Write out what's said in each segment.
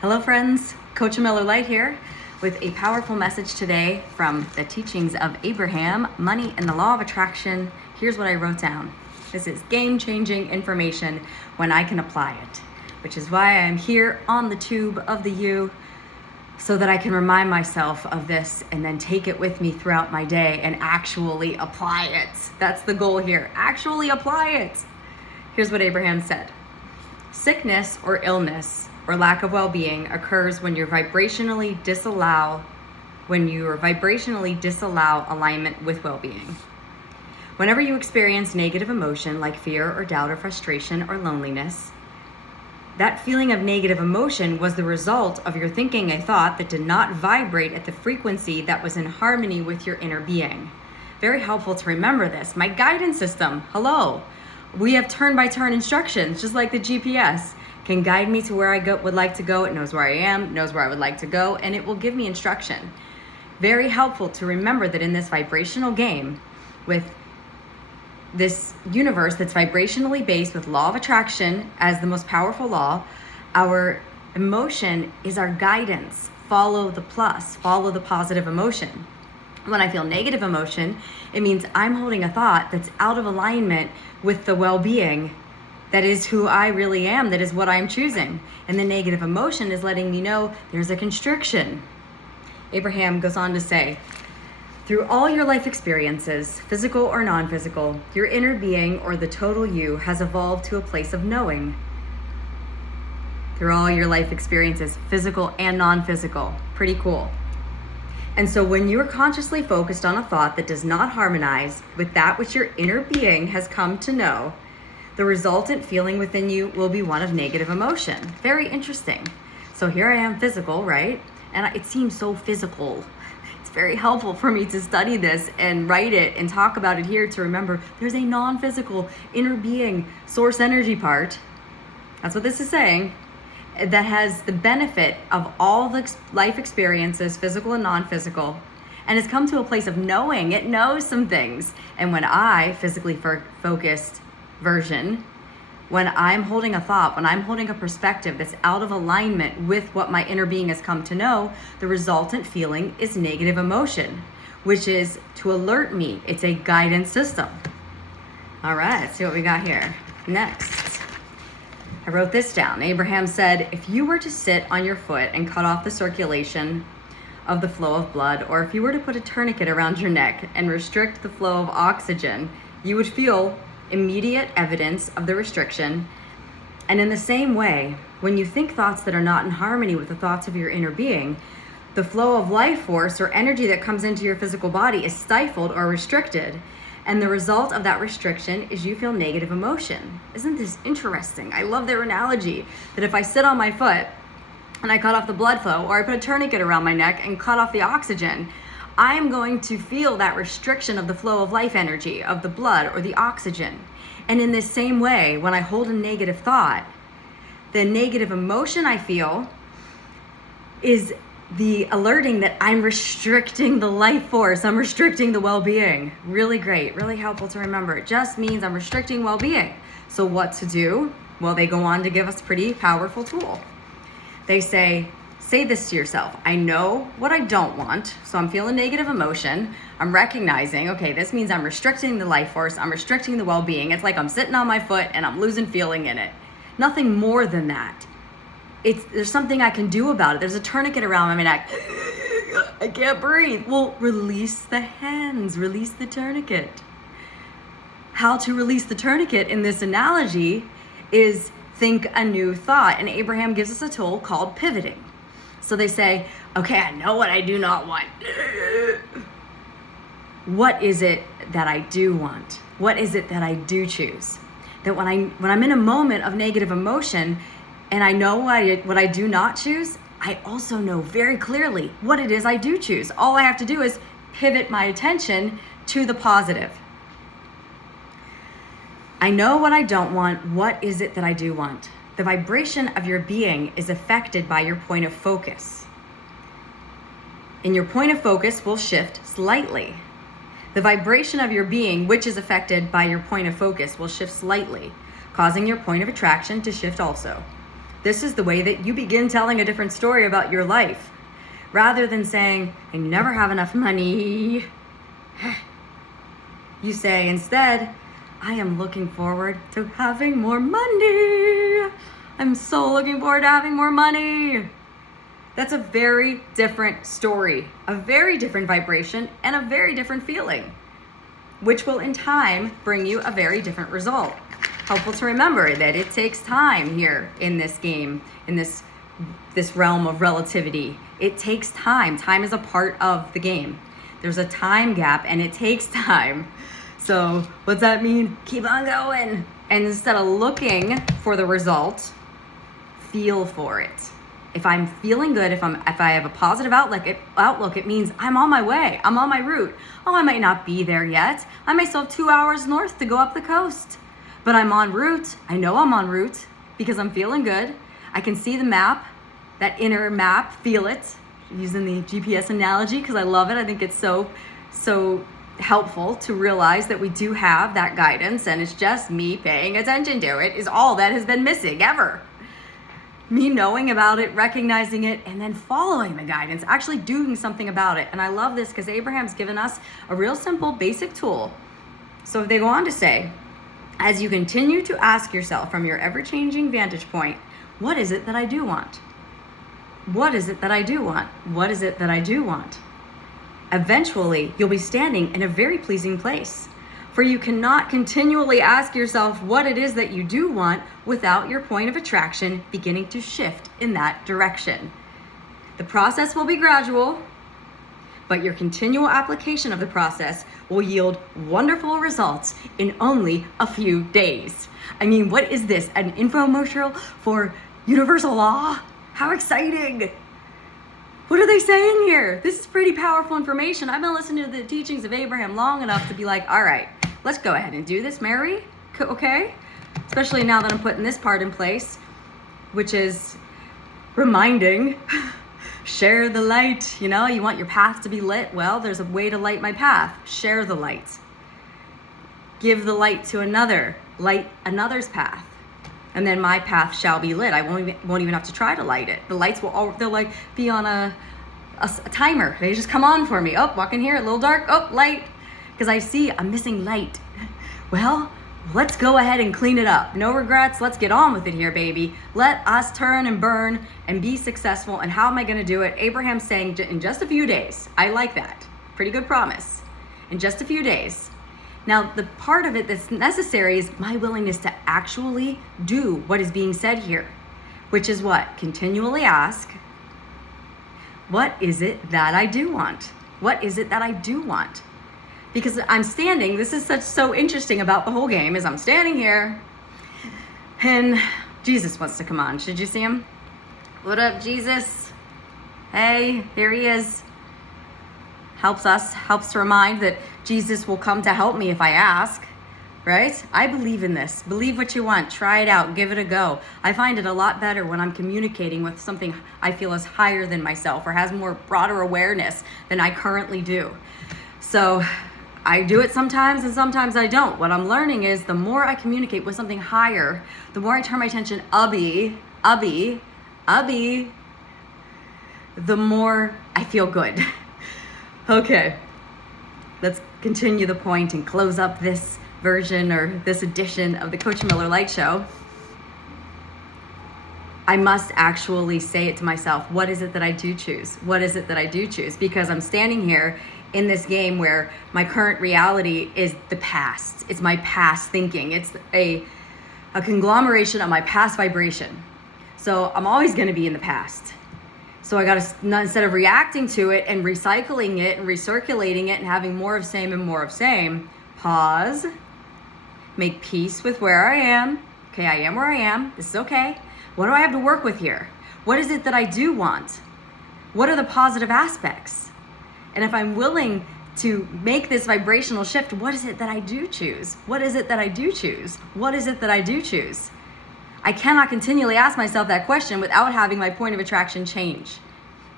Hello friends, CoachAMillerLight here with a powerful message today from the teachings of Abraham, money and the law of attraction. Here's what I wrote down. This is game-changing information when I can apply it, which is why I'm here on the tube of the U, so that I can remind myself of this and then take it with me throughout my day and actually apply it. That's the goal here, actually apply it. Here's what Abraham said. Sickness or illness or lack of well-being occurs when you vibrationally disallow alignment with well-being. Whenever you experience negative emotion like fear or doubt or frustration or loneliness, that feeling of negative emotion was the result of your thinking a thought that did not vibrate at the frequency that was in harmony with your inner being. Very helpful to remember this. My guidance system, hello. We have turn-by-turn instructions, just like the GPS. Can guide me to where I would like to go. It knows where I am, knows where I would like to go, and it will give me instruction. Very helpful to remember that in this vibrational game, with this universe that's vibrationally based with law of attraction as the most powerful law, our emotion is our guidance. Follow the plus, follow the positive emotion. When I feel negative emotion, it means I'm holding a thought that's out of alignment with the well-being that is who I really am, that is what I'm choosing. And the negative emotion is letting me know there's a constriction. Abraham goes on to say, through all your life experiences, physical or non-physical, your inner being or the total you has evolved to a place of knowing. Through all your life experiences, physical and non-physical. Pretty cool. And so when you are consciously focused on a thought that does not harmonize with that which your inner being has come to know, the resultant feeling within you will be one of negative emotion. Very interesting. So here I am physical, right? And it seems so physical. It's very helpful for me to study this and write it and talk about it here to remember there's a non-physical inner being source energy part. That's what this is saying. That has the benefit of all the life experiences, physical and non-physical, and has come to a place of knowing. It knows some things. And when I, physically focused version, when I'm holding a thought, when I'm holding a perspective that's out of alignment with what my inner being has come to know, the resultant feeling is negative emotion, which is to alert me. It's a guidance system. All right, let's see what we got here. Next, I wrote this down. Abraham said, if you were to sit on your foot and cut off the circulation of the flow of blood, or if you were to put a tourniquet around your neck and restrict the flow of oxygen, you would feel immediate evidence of the restriction. And in the same way, when you think thoughts that are not in harmony with the thoughts of your inner being, the flow of life force or energy that comes into your physical body is stifled or restricted. And the result of that restriction is you feel negative emotion. Isn't this interesting? I love their analogy that if I sit on my foot and I cut off the blood flow, or I put a tourniquet around my neck and cut off the oxygen, I'm going to feel that restriction of the flow of life energy, of the blood or the oxygen. And in this same way, when I hold a negative thought, the negative emotion I feel is the alerting that I'm restricting the life force, I'm restricting the well-being. Really great, really helpful to remember. It just means I'm restricting well-being. So what to do? Well, they go on to give us a pretty powerful tool. They say this to yourself. I know what I don't want, so I'm feeling negative emotion. I'm recognizing, okay, this means I'm restricting the life force, I'm restricting the well-being. It's like I'm sitting on my foot and I'm losing feeling in it. Nothing more than that. There's something I can do about it. There's a tourniquet around my neck. I can't breathe. Well, release the hands, release the tourniquet. How to release the tourniquet in this analogy is think a new thought. And Abraham gives us a tool called pivoting. So they say, okay, I know what I do not want. What is it that I do want? What is it that I do choose? That when I'm in a moment of negative emotion and I know what I do not choose, I also know very clearly what it is I do choose. All I have to do is pivot my attention to the positive. I know what I don't want. What is it that I do want? The vibration of your being is affected by your point of focus. And your point of focus will shift slightly. The vibration of your being, which is affected by your point of focus, will shift slightly, causing your point of attraction to shift also. this is the way that you begin telling a different story about your life. Rather than saying, I never have enough money, you say instead, I am looking forward to having more money. I'm so looking forward to having more money. That's a very different story, a very different vibration, and a very different feeling, which will in time bring you a very different result. Helpful to remember that it takes time here in this game, in this realm of relativity. It takes time. Time is a part of the game. There's a time gap and it takes time. So what's that mean? Keep on going. And instead of looking for the result, feel for it. If I'm feeling good, if I have a positive outlook, it means I'm on my way. I'm on my route. Oh, I might not be there yet. I might still have 2 hours north to go up the coast. But I'm en route. I know I'm en route because I'm feeling good. I can see the map, that inner map, feel it, using the GPS analogy because I love it. I think it's so helpful to realize that we do have that guidance, and it's just me paying attention to it is all that has been missing ever. Me knowing about it, recognizing it, and then following the guidance, actually doing something about it. And I love this because Abraham's given us a real simple, basic tool. So they go on to say, as you continue to ask yourself from your ever-changing vantage point, what is it that I do want? What is it that I do want? What is it that I do want? Eventually, you'll be standing in a very pleasing place, for you cannot continually ask yourself what it is that you do want without your point of attraction beginning to shift in that direction. The process will be gradual, but your continual application of the process will yield wonderful results in only a few days. I mean, what is this? An infomercial for universal law? How exciting! What are they saying here? This is pretty powerful information. I've been listening to the teachings of Abraham long enough to be like, all right, let's go ahead and do this, Mary. Okay? Especially now that I'm putting this part in place, which is reminding, share the light. You know, you want your path to be lit? Well, there's a way to light my path. Share the light. Give the light to another. Light another's path. And then my path shall be lit. I won't even have to try to light it. The lights they'll like be on a timer. They just come on for me. Oh, walk in here, a little dark. Oh, light. Because I see I'm missing light. Well, let's go ahead and clean it up. No regrets. Let's get on with it here, baby. Let us turn and burn and be successful. And how am I going to do it? Abraham's saying in just a few days. I like that. Pretty good promise. In just a few days. Now, the part of it that's necessary is my willingness to actually do what is being said here, which is what? Continually ask, what is it that I do want? What is it that I do want? Because I'm standing, this is so interesting about the whole game, is I'm standing here and Jesus wants to come on. Should you see him? What up, Jesus? Hey, here he is. Helps to remind that Jesus will come to help me if I ask, right? I believe in this. Believe what you want. Try it out. Give it a go. I find it a lot better when I'm communicating with something I feel is higher than myself or has more broader awareness than I currently do. So I do it sometimes and sometimes I don't. What I'm learning is the more I communicate with something higher, the more I turn my attention, the more I feel good. Okay, let's continue the point and close up this version or this edition of the Coach Miller Light Show. I must actually say it to myself. What is it that I do choose? What is it that I do choose? Because I'm standing here in this game where my current reality is the past. It's my past thinking. It's a conglomeration of my past vibration. So I'm always going to be in the past. So I got to, instead of reacting to it and recycling it and recirculating it and having more of same and more of same, pause, make peace with where I am. Okay, I am where I am. This is okay. What do I have to work with here? What is it that I do want? What are the positive aspects? And if I'm willing to make this vibrational shift, what is it that I do choose? What is it that I do choose? What is it that I do choose? I cannot continually ask myself that question without having my point of attraction change.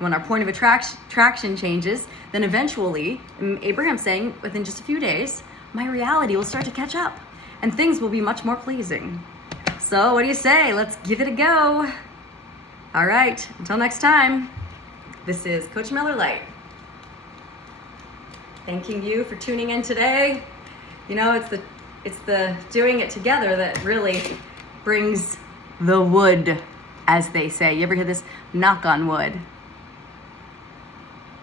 When our point of attraction changes, then eventually, Abraham's saying, within just a few days, my reality will start to catch up and things will be much more pleasing. So what do you say? Let's give it a go. All right, until next time, this is Coach Miller Light. Thanking you for tuning in today. You know, it's the doing it together that really brings the wood, as they say. You ever hear this? Knock on wood.